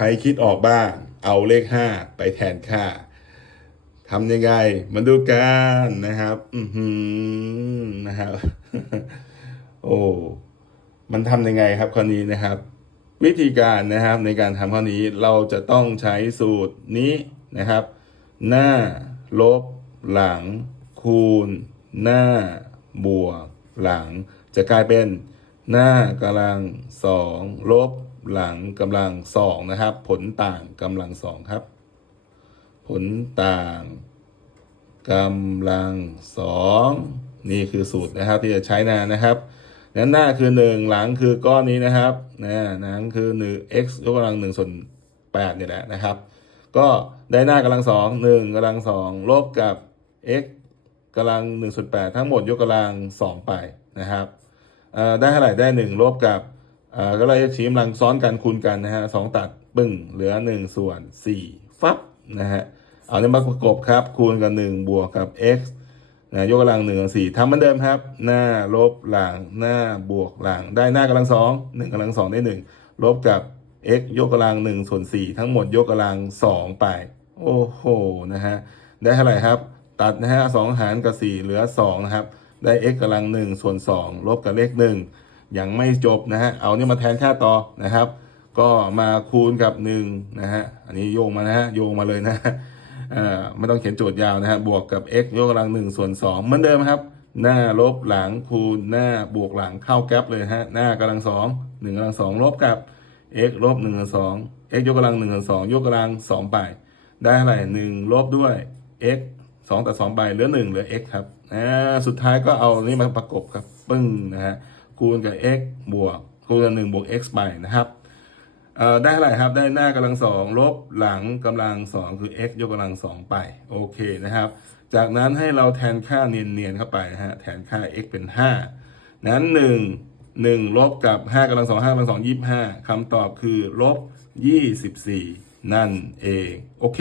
ใครคิดออกบ้าง เอาเลขห้าไปแทนค่าทำยังไง มาดูกันนะครับ อือหือนะครับ โอ้ มันทำยังไงครับข้อนี้นะครับ วิธีการนะครับในการทำข้อนี้เราจะต้องใช้สูตรนี้นะครับ หน้าลบหลัง คูณ หน้า บวก หลัง จะกลายเป็นหน้ากำลังสองลบ หลังกำลังสองนะครับ ผลต่างกำลังสองครับ ผลต่างกำลังสองนี่คือสูตรนะครับที่จะใช้นานะครับนั้นหน้าคือหนึ่งหลังคือก้อนนี้นะครับนะหลังคือหนึ่ง x ยกกำลังหนึ่งส่วนแปดเนี่ยแหละนะครับ ก็ได้หน้ากำลังสองหนึ่งกำลังสองลบกับ x กำลังหนึ่งส่วนแปดทั้งหมดยกกำลังสองไปนะครับเอ่อได้เท่าไหร่ได้หนึ่งลบกับ ก็เลยชี้กำลังซ้อนกันคูณกันนะฮะสองตัดปึ้งเหลือหนึ่งส่วนสี่ฟับนะฮะเอาเนี่ยมาประกบครับ คูณกับหนึ่งบวกกับ x นะยกกำลังหนึ่งกับสี่ทำเหมือนเดิมครับ หน้าลบหลังหน้าบวกหลังได้หน้ากำลังสองหนึ่งกำลังสองได้หนึ่งลบกับ x ยกกำลังหนึ่งส่วนสี่ทั้งหมดยกกำลังสองไป โอ้โหนะฮะได้เท่าไหร่ครับ ตัดนะฮะสองหารกับสี่เหลือสองนะครับ ได้ x กำลังหนึ่งส่วนสองลบกับเลขหนึ่ง ยังไม่จบนะฮะ เอาเนี่ยมาแทนค่าต่อนะครับ ก็มาคูณกับหนึ่งนะฮะ อันนี้โยงมานะฮะ โยงมาเลยนะฮะอ่าไม่ต้องเขียนโจทย์ยาวนะฮะ บวกกับ x ยกกำลังหนึ่งส่วนสองเหมือนเดิมครับ หน้าลบหลังคูณหน้าบวกหลังเข้าแก๊ปเลยฮะ หน้ากำลังสองหนึ่งกำลังสองลบกับ x ลบหนึ่งกับสอง x ยกกำลังหนึ่งกับสองยกกำลังสองไป ได้เท่าไหร่หนึ่งลบด้วย x สองตัดสองไปเหลือหนึ่งเหลือ x ครับอ่าสุดท้ายก็เอานี่มาประกบครับ ปึ้งนะฮะ คูณกับ x บวกคูณกับหนึ่งบวก x ไปนะครับได้เท่าไหร่ครับได้หน้ากำลังสองลบหลังกำลังสองคือ x ยกกำลังสองไปโอเคนะครับ จากนั้นให้เราแทนค่าเนียนๆเข้าไปนะฮะแทนค่า x เป็นห้านั้นหนึ่งหนึ่งลบกับห้ากำลังสองห้ากำลังสองยี่ห้าคำตอบคือลบยี่สิบสี่นั่นเอง โอเค